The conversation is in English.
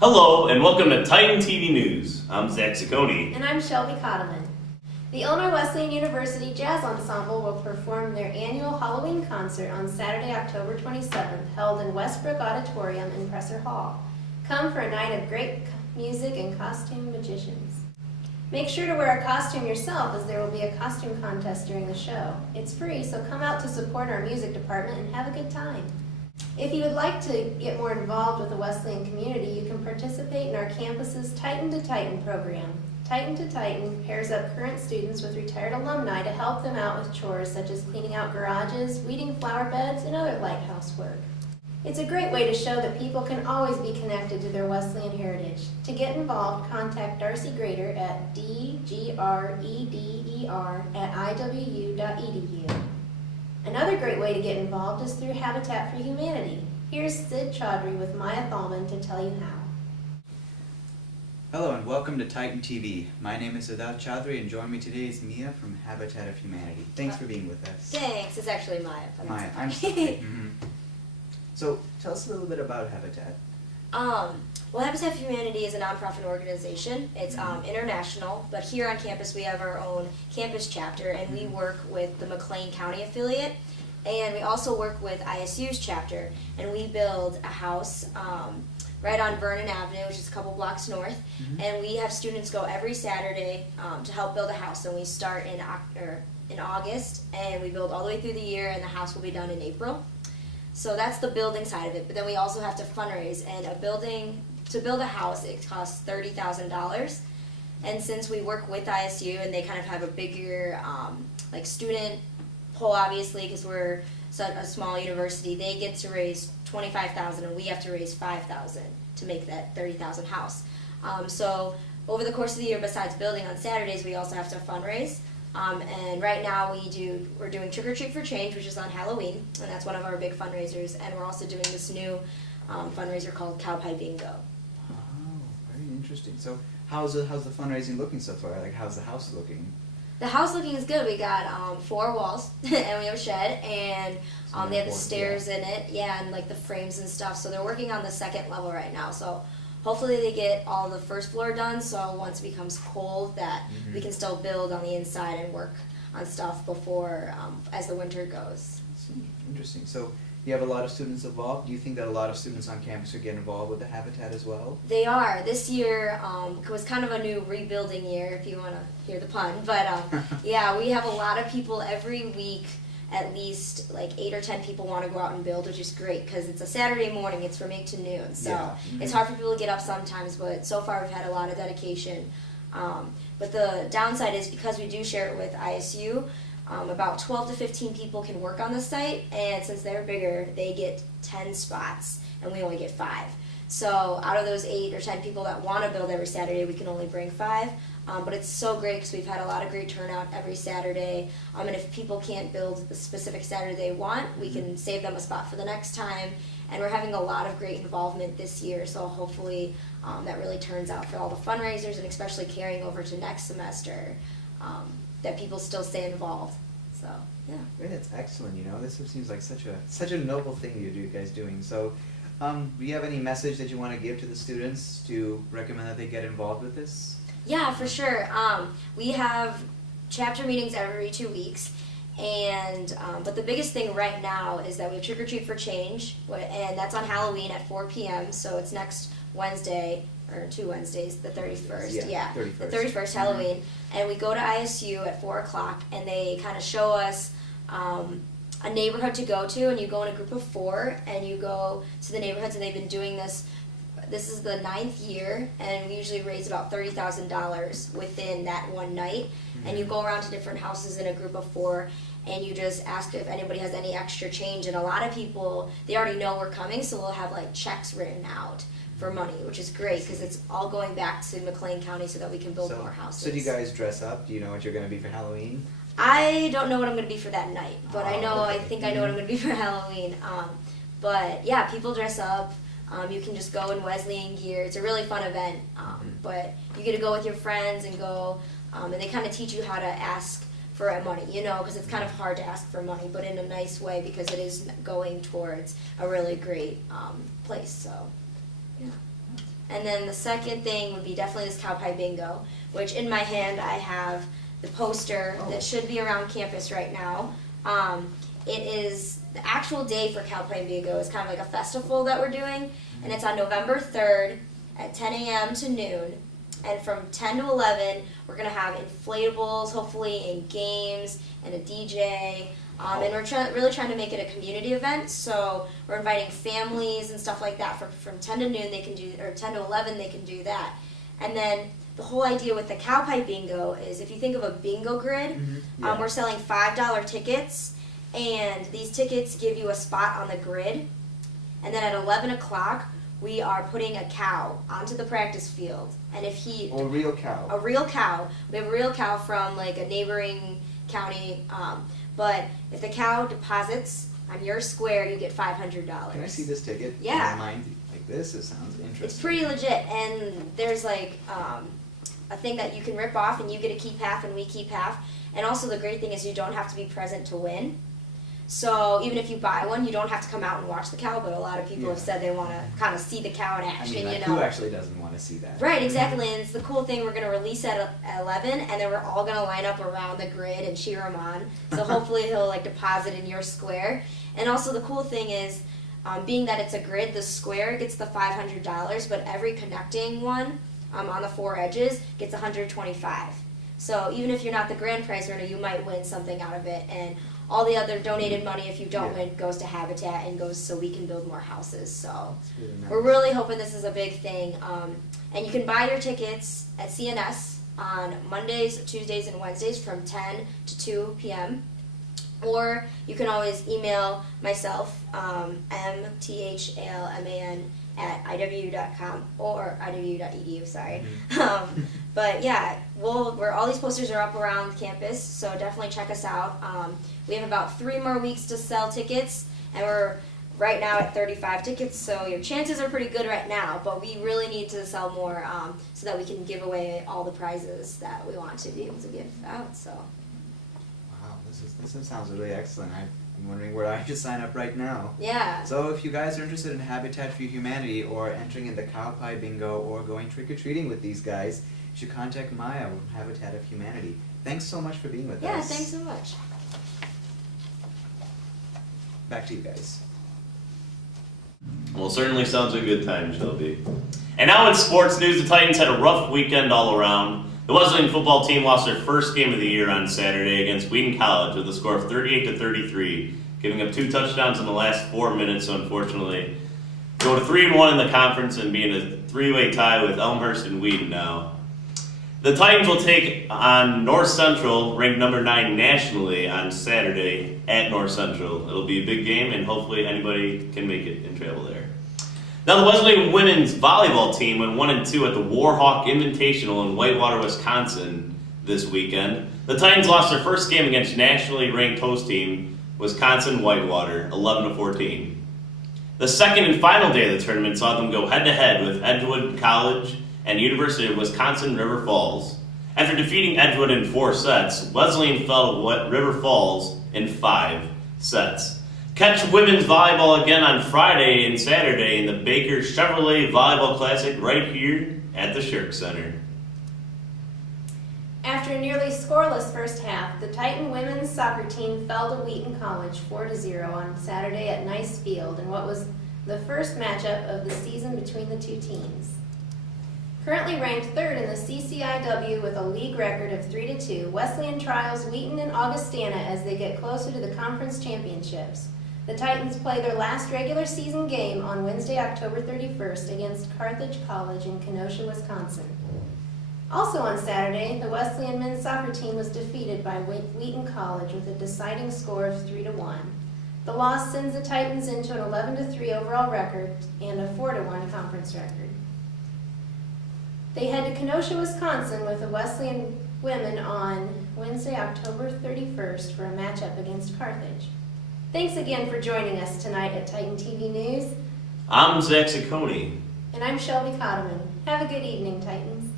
Hello, and welcome to Titan TV News. I'm Zach Ciccone. And I'm Shelby Cotterman. The Illinois Wesleyan University Jazz Ensemble will perform their annual Halloween concert on Saturday, October 27th, held in Westbrook Auditorium in Presser Hall. Come for a night of great music and costume magicians. Make sure to wear a costume yourself, as there will be a costume contest during the show. It's free, so come out to support our music department and have a good time. If you would like to get more involved with the Wesleyan community, you can participate in our campus's Titan to Titan program. Titan to Titan pairs up current students with retired alumni to help them out with chores such as cleaning out garages, weeding flower beds, and other lighthouse work. It's a great way to show that people can always be connected to their Wesleyan heritage. To get involved, contact Darcy Grader at dgreder@iwu.edu. Another great way to get involved is through Habitat for Humanity. Here's Sid Chaudhry with Maya Thalman to tell you how. Hello and welcome to Titan TV. My name is Siddharth Chaudhry and joining me today is Mia from Habitat of Humanity. Thanks for being with us. Thanks, it's actually Maya. Maya, I'm sorry. So tell us a little bit about Habitat. Well, Habitat for Humanity is a nonprofit organization. It's international, but here on campus we have our own campus chapter, and we work with the McLean County affiliate, and we also work with ISU's chapter, and we build a house right on Vernon Avenue, which is a couple blocks north, and we have students go every Saturday to help build a house, and we start in August, and we build all the way through the year, and the house will be done in April. So that's the building side of it, but then we also have to fundraise, and to build a house, it costs $30,000. And since we work with ISU and they kind of have a bigger student pool, obviously, because we're a small university, they get to raise $25,000 and we have to raise $5,000 to make that $30,000 house. So over the course of the year, besides building on Saturdays, we also have to fundraise. And right now we're doing Trick or Treat for Change, which is on Halloween, and that's one of our big fundraisers. And we're also doing this new fundraiser called Cow Pie Bingo. Oh, very interesting. So how's the fundraising looking so far? Like, how's the house looking? The house looking is good. We got 4 walls, and we have a shed, and they have the stairs in it, and like the frames and stuff. So they're working on the second level right now. So hopefully they get all the first floor done, so once it becomes cold that we can still build on the inside and work on stuff before as the winter goes. That's interesting. So you have a lot of students involved. Do you think that a lot of students on campus are getting involved with the Habitat as well? They are. This year was kind of a new rebuilding year, if you want to hear the pun. But yeah, we have a lot of people every week. At least like 8 or 10 people want to go out and build, which is great because it's a Saturday morning. It's from 8 to noon, so it's hard for people to get up sometimes. But so far, we've had a lot of dedication. But the downside is because we do share it with ISU, about 12 to 15 people can work on the site, and since they're bigger, they get 10 spots, and we only get 5. So out of those 8 or 10 people that want to build every Saturday, we can only bring 5. But it's so great because we've had a lot of great turnout every Saturday. And if people can't build the specific Saturday they want, we can save them a spot for the next time. And we're having a lot of great involvement this year, so hopefully that really turns out for all the fundraisers, and especially carrying over to next semester, that people still stay involved. So yeah. Great, that's excellent. You know, this seems like such a noble thing you guys doing. So, do you have any message that you want to give to the students to recommend that they get involved with this? Yeah, for sure. We have chapter meetings every 2 weeks, and but the biggest thing right now is that we have Trick or Treat for Change, and that's on Halloween at 4 p.m. So it's next Wednesday, or 2 Wednesdays, the 31st. Yeah, 31st. The 31st Halloween, and we go to ISU at 4 o'clock, and they kind of show us a neighborhood to go to, and you go in a group of 4, and you go to the neighborhoods, and they've been doing this. This is the 9th year, and we usually raise about $30,000 within that one night. And you go around to different houses in a group of 4, and you just ask if anybody has any extra change. And a lot of people, they already know we're coming, so we'll have like checks written out for money, which is great because it's all going back to McLean County so that we can build more houses. So do you guys dress up? Do you know what you're going to be for Halloween? I don't know what I'm going to be for that night, but I know okay. I think I know what I'm going to be for Halloween. But yeah, people dress up. You can just go in Wesleyan gear. It's a really fun event, but you get to go with your friends and go, and they kind of teach you how to ask for money, because it's kind of hard to ask for money, but in a nice way because it is going towards a really great place. So, yeah. And then the second thing would be definitely this cow pie bingo, which in my hand I have the poster that should be around campus right now. It is the actual day for cow pie bingo is kind of like a festival that we're doing, and it's on November 3rd at 10 a.m. to noon. And from 10 to 11, we're going to have inflatables, hopefully, and games, and a DJ. And we're really trying to make it a community event, so we're inviting families and stuff like that. From 10 to noon, they can do, or 10 to 11, they can do that. And then the whole idea with the cow pie bingo is if you think of a bingo grid, we're selling $5 tickets, and these tickets give you a spot on the grid. And then at 11 o'clock, we are putting a cow onto the practice field. And if he... Or a real cow. A real cow. We have a real cow from like a neighboring county. But if the cow deposits on your square, you get $500. Can I see this ticket? Yeah. Mine, like this, it sounds interesting. It's pretty legit. And there's like a thing that you can rip off, and you get to keep half and we keep half. And also the great thing is you don't have to be present to win. So even if you buy one, you don't have to come out and watch the cow, but a lot of people have said they want to kind of see the cow in action, I mean, like, you know. who actually doesn't want to see that? Right, exactly, and it's the cool thing, we're going to release at 11, and then we're all going to line up around the grid and cheer him on. So hopefully he'll like deposit in your square. And also the cool thing is, being that it's a grid, the square gets the $500, but every connecting one on the four edges gets $125. So even if you're not the grand prize winner, you might win something out of it. And all the other donated money, if you don't win, goes to Habitat and goes so we can build more houses. So Really nice. we're really hoping this is a big thing. And you can buy your tickets at CNS on Mondays, Tuesdays, and Wednesdays from 10 to 2 p.m. Or you can always email myself, mthalman at iwu.com or iwu.edu, sorry. But yeah, all these posters are up around campus, so definitely check us out. We have about 3 more weeks to sell tickets, and we're right now at 35 tickets, so your chances are pretty good right now, but we really need to sell more so that we can give away all the prizes that we want to be able to give out. So. Wow, this sounds really excellent. I'm wondering where I should sign up right now. Yeah. So if you guys are interested in Habitat for Humanity or entering in the cow pie bingo or going trick-or-treating with these guys, you should contact Maya with Habitat of Humanity. Thanks so much for being with us. Yeah, thanks so much. Back to you guys. Well, certainly sounds like a good time, Shelby. And now in sports news, the Titans had a rough weekend all around. The Wesleyan football team lost their first game of the year on Saturday against Wheaton College with a score of 38-33, giving up 2 touchdowns in the last 4 minutes, so unfortunately go to 3-1 in the conference and be in a 3-way tie with Elmhurst and Wheaton now. The Titans will take on North Central, ranked number 9 nationally, on Saturday at North Central. It'll be a big game, and hopefully anybody can make it and travel there. Now, the Wesleyan women's volleyball team went 1-2 at the Warhawk Invitational in Whitewater, Wisconsin this weekend. The Titans lost their first game against nationally ranked host team, Wisconsin Whitewater, 11-14. The second and final day of the tournament saw them go head-to-head with Edgewood College and University of Wisconsin River Falls. After defeating Edgewood in 4 sets, Wesleyan fell to River Falls in 5 sets. Catch women's volleyball again on Friday and Saturday in the Baker Chevrolet Volleyball Classic right here at the Shirk Center. After a nearly scoreless first half, the Titan women's soccer team fell to Wheaton College 4-0 on Saturday at Nice Field in what was the first matchup of the season between the two teams. Currently ranked 3rd in the CCIW with a league record of 3-2, Wesleyan trials Wheaton and Augustana as they get closer to the conference championships. The Titans play their last regular season game on Wednesday, October 31st against Carthage College in Kenosha, Wisconsin. Also on Saturday, the Wesleyan men's soccer team was defeated by Wheaton College with a deciding score of 3-1. The loss sends the Titans into an 11-3 overall record and a 4-1 conference record. They head to Kenosha, Wisconsin with the Wesleyan women on Wednesday, October 31st for a matchup against Carthage. Thanks again for joining us tonight at Titan TV News. I'm Zach Ciccone. And I'm Shelby Cotterman. Have a good evening, Titans.